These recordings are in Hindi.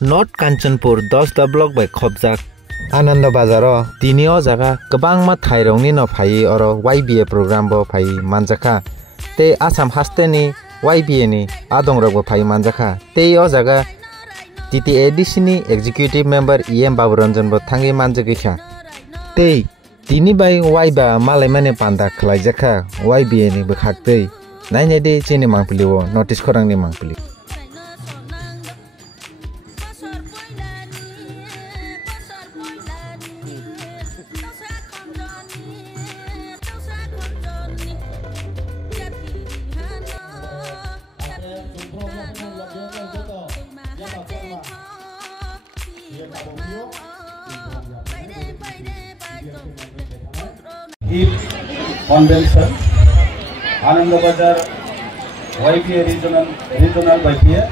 North Kanchanpur 10 block by Khobjak Anand Bazaro Tinio jaga kebang ma thairongni no phai oro YBA program bo phai manjaka te Assam hasteni YBA ni adongrok bo phai manjaka te o jaga TTADC ni executive member EM Baburanjan bo thangi manjagikha te tini bai YBA malai mane panda khlaijaka YBA ni bukhak tei naine de chini mangpiliwo notice khorangni mangpili Convention, Anand Bazar YBA regional YBA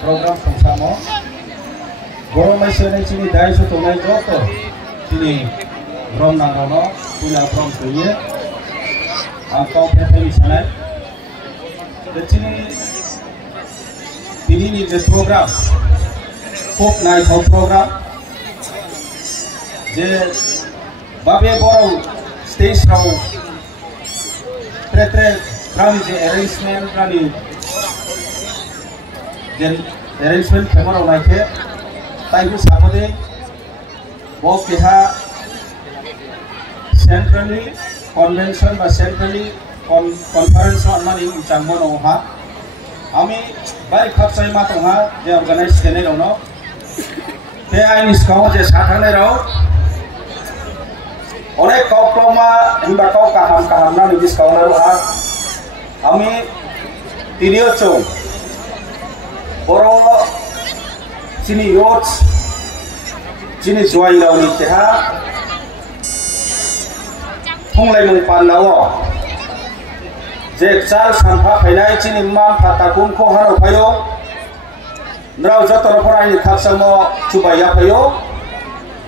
program sama. Borong masyarakat sini dari suatu naik jodoh sini rom nangono punya rom punya angkau petani sana. Di sini ni program, kok naik program, je babe borong stage raw tre kami je arrangement kami je arrangement kamera naike taiku samode bo keha centrally convention ba centrally conference mani changmo no ha ami bai khapsai ma to ha je organize kene no te ai niskau je sathane raw Onek kau ploma hingga kau kaham na nibis kau naru ha ami tinio chong boro sini yots sini juai lau ni keha thonglai mung pan lawo je chal sanpha phainai sini mam phatakun ko haro phayo nrau jotor phorai ni khapsamo chubaya phayo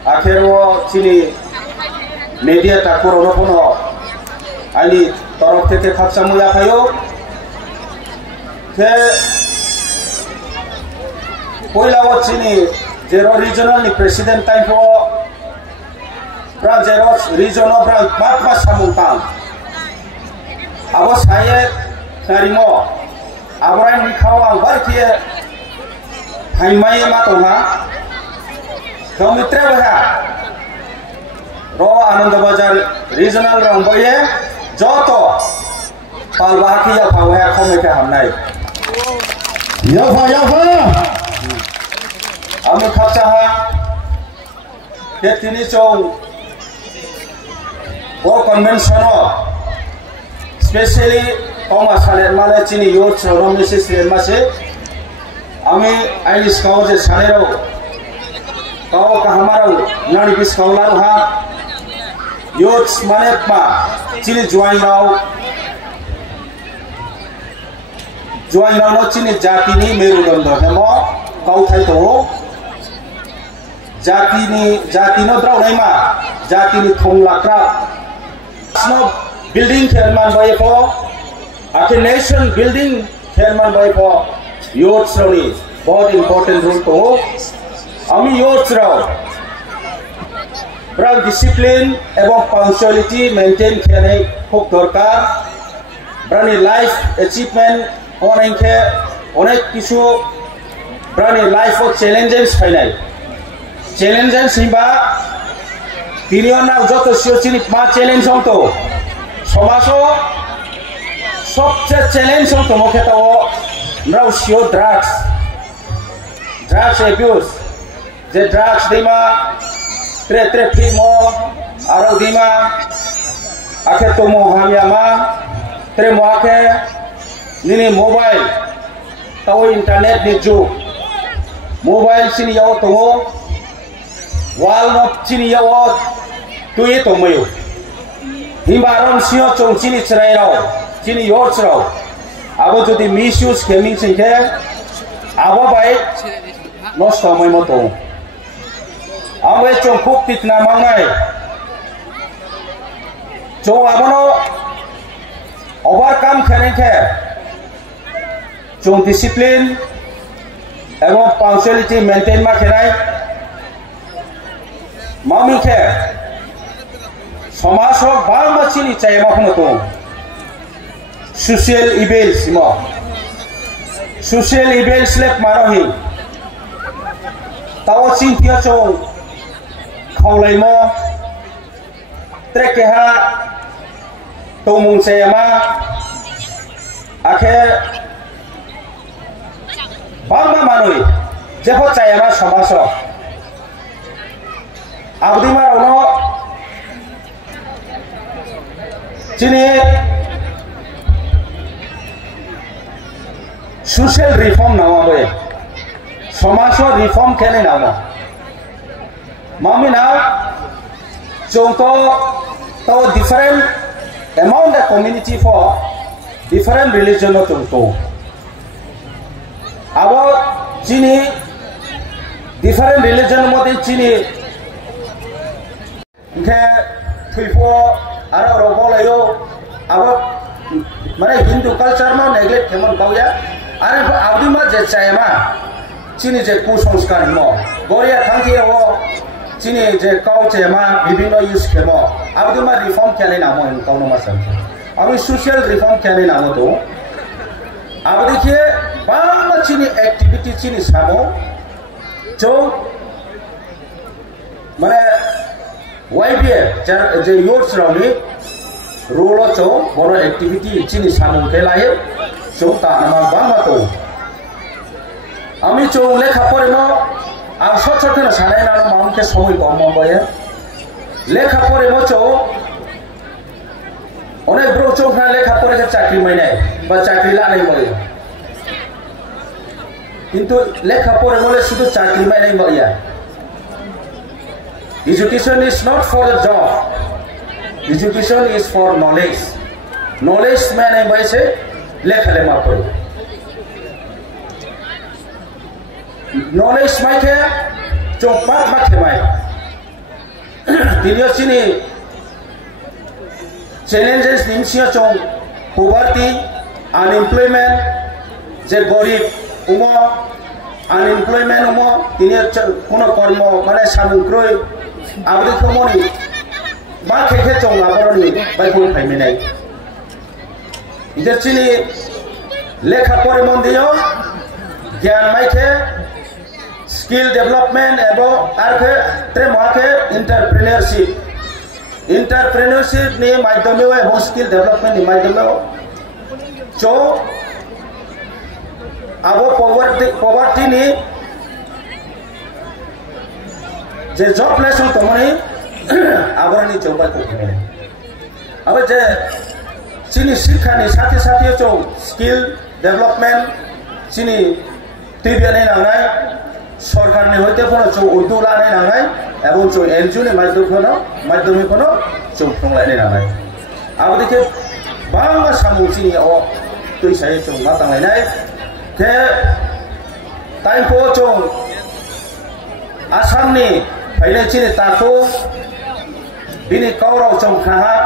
akhero sini media takuro no pono ani torok teke khapsamu ya phayo ke poila wachini zero regional ni president time po pra zero regional pra matma samungtang abo saye tarimo abrai ni khawang barkie haimai ma to ha kaumitre bha ro Anand Bazar regional rong boye joto palbaki ya phawa khome ke hamnai ya fa ami khapcha ha ke tini chong bo convention especially koma sale male chini yo choro message ma se ami ailis kau je sanero kau ka hamaro nani bis kau laru ha youth manet ma chini join now no chini jati ni merudondo hemo kau thai to jati no draw nai ma jati ni thong lakra no building khelman boy ko ake nation building khelman boy ko youth roni बहुत important role to ami youth raw Brand discipline এবং punctuality maintain kene খুব দরকার brand life achievement অনেকে অনেক কিছু brand life of challenges final challenges Hiba তিনিও না যত সিওচিনি মা চ্যালেঞ্জ হতো সমাজও সবচেয়ে চ্যালেঞ্জ হতো মুখেতাও নাও সিও ড্রাগস abuse যে drugs দিমা tre primo aro dima ake tomo hamiama tre mo ake nini mobile tawo internet ni ju mobile sini yawo tomo wal no sini yawo tuye tomayo himbaron sio chong sini chrai rao sini yor chrao abo jodi misuse gaming singke abo bai nosto moi moto Amwe chong khuk titna mangai chong abono overcome khanen khe chong discipline एवं पांचुअलिटी मेंटेन मा खेनाय मामी खे समाज बाल मानसिनि चाय मा होनो दं सोशल इवेल्स म सोशल इवेल्स लेक मारहि ताव चिंतिया चौ खावलाय म ट्रेकेहा तमुं चायमा आखे बांगा मानुई जेहो चायमा समाज आबदी मारावनो चिनी सोशल रिफॉर्म नामा बे समाज रिफॉर्म केने नामा मामी ना जोंतो तो different among the community for different religion of जोंतो अब चिनी different religion मध्य चिनी इनके थुइफो आरो रोबोलायो अब माने हिंदू कल्चर में नेग्लेक्ट केमन गावया आरो आबदी मा जे चायमा चिनी जे कुसंस्कार हिमो गोरिया थांखि हो चिनी जे काउ चायमा विभिन्न यूज केमो आबदी मा रिफॉर्म केले नामो इन काउनो मासन अब सोशल रिफॉर्म केले नामो तो आबदी के बांगा चिनी एक्टिविटी चिनी सामो जो माने वाइबिए जे यूथ्स रावनि रोल चो बरो एक्टिविटी चिनी सामो के लाये चो ता नामा बांगा तो आमी चो लेखा परेमो आं सट सट केनो सानाय नानो माउन के समय कम बये लेखा परेमो चो अनेक ब्रो चो खा लेखा परे के चाकरी मायनाय बा चाकरी लानाय बये किंतु लेखा परे मोले शुधु चाकरी मायनाय बया Education is not for a job. Education is for knowledge. Knowledge माने वैसे लेखा ले मार पड़े. Knowledge माय के जो बात मार के माय. दिनियो चिनी challenges निम्सिया जो poverty, unemployment, जे गरीब उमो unemployment उमो दिनियो कोनो कर्म माने सामुग्रय आबदी खमोनी मा खेखे चों आबरनि बायखौ फायमिनाय इजचिनि लेखा परे मन्दियो ज्ञान मायखे स्किल डेवलपमेंट एबो आरखे त्रे माके इंटरप्रेन्योरशिप नि माध्यमे एबो स्किल डेवलपमेंट नि माध्यमे जो आबो पॉवर्टी नि जे जॉब लेसन तमनि आबरनि जौबाय को अब जे चिनी शिक्षानि साथे साथे जो स्किल डेवलपमेंट चिनी टीवी ने नांनाय सरकारनि होते फनो जो उर्दू लानाय नांनाय एबं जो एनजीओ नि माध्यमे फनो जो फंलायनाय नांनाय अब देखे बांगा सामुचिनि अ तुइसाय जो मा तांलायनाय के टाइमखौ जो आसामनि फायनाय चिनि ताखौ बिनि कावराव जों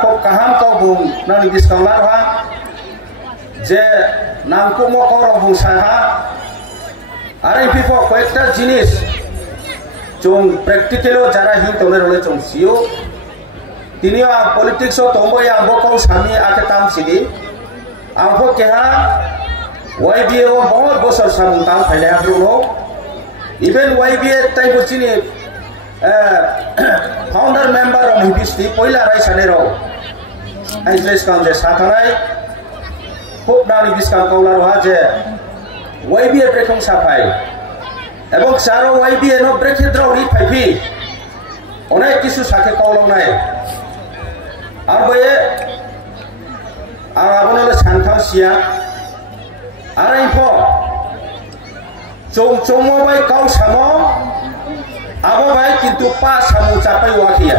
को काहाम काव बुं नानि बिस्कांला रहा जे नामको मो कावराव बुं साहा आरो पिफो कयेकटा जिनिस जों प्रेक्टिकलो जारा हिं तोले रोले जों सियो तिनियो आ पॉलिटिक्स ओ तोंबो या बकाव सामी आके ताम सिदि आंखो केहा वाईबीए ओ बहुत बसर सामुं ताम फायनाय हाब्रुनो इवन वाईबीए टाइम चिनि फाउंडर मेंबर of हिबिस्ति पहिला रायसाने राव आइजलेस कांजे साथानाय खूब नानि बिस्कां कावला रहा जे वाईबीए ब्रेखं साफाय एबं सारो वाईबीए नो ब्रेखे द्रावरि फाइफि अनेक किसु साखे कावलावनाय आरबोये आबोनो सानथां सिया आराइफो जों जोंमो बाय काव सामो आबो भाई किंतु पा सामु चापाय वाखिया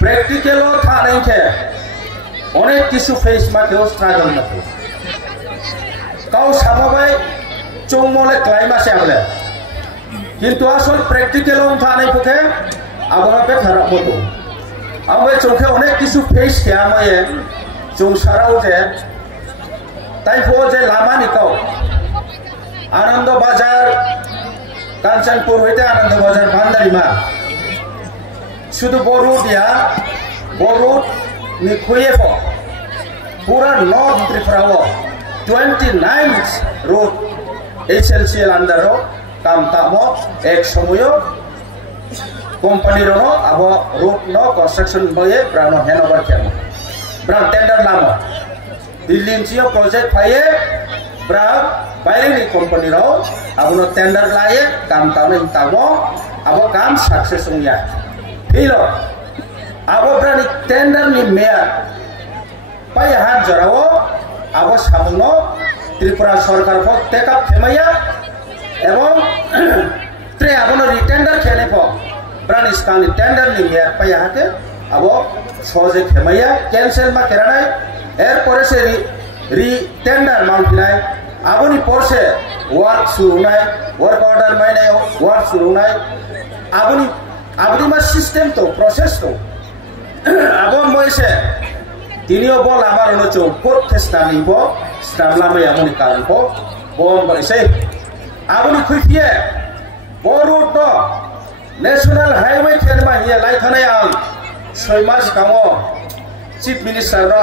प्रेक्टिकलो थानाय के अनेक किसु फेस माखेव स्ट्रागल नाखौ काव सामो भाई चौमले क्लाइमासे आबले किंतु आसल प्रेक्टिकलो थानाय फके आबो बे खराब होतो आबो चौखे अनेक किसु फेस के आमये जों साराव जे ताइफो जे लामानि काव Ananda Bazar Kanchanpur hite Ananda Bazar Bandarima Sudu Borut ya Borut ni Kuyefo Pura North Tripura 29 road HLCL andaro kam tamo ek samoyo company rono abo road no construction boye brano handover kemo bran tender lamo Delhi incio project paye bra bayre ni company ro abo no tender laye kam tamo intamo abo kam success ungya hilo abo brani tender ni mayor paye hat jarao abo samuno Tripura Sarkar ko take up themaya এবং tre abono tender khene po branistan tender ni me paya hate abo soje themaya cancel ma keranai er pore se ri tender mount nai aboni porse work shuru nai work order mai nai work shuru nai aboni ma system to process to abo moise dinio bol amar ono cho pot testa ni bo stamla mai amoni karan po bom baise Abuni kuiye borut no national highway khenma hiya lai thanai ang soimas kamo chief minister no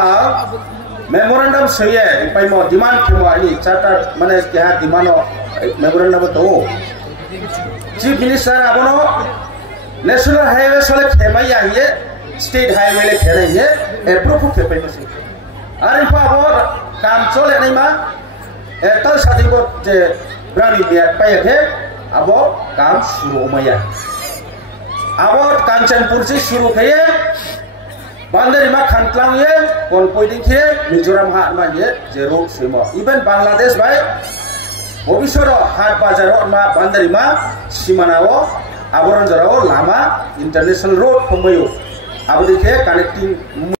memorandum soye paimo demand khemo ani charter mane kya dimano memorandum to chief minister abono national highway sole khemai hiye state highway le khere hiye approve khepai masi ari pa bor kam chole nai ma etal sadibo je Brani biar payah he, abo kam shuru maya. Abo Kanchanpur se shuru kaya, Bandarima Khantlang ye, Konpoiding ye, Mizoram hat ma ye, zero simo. Even Bangladesh by Bobisoro hat bazaro ma Bandarima Simanao, Aboranjarao Lama International Road pemayu. Abo dikhe connecting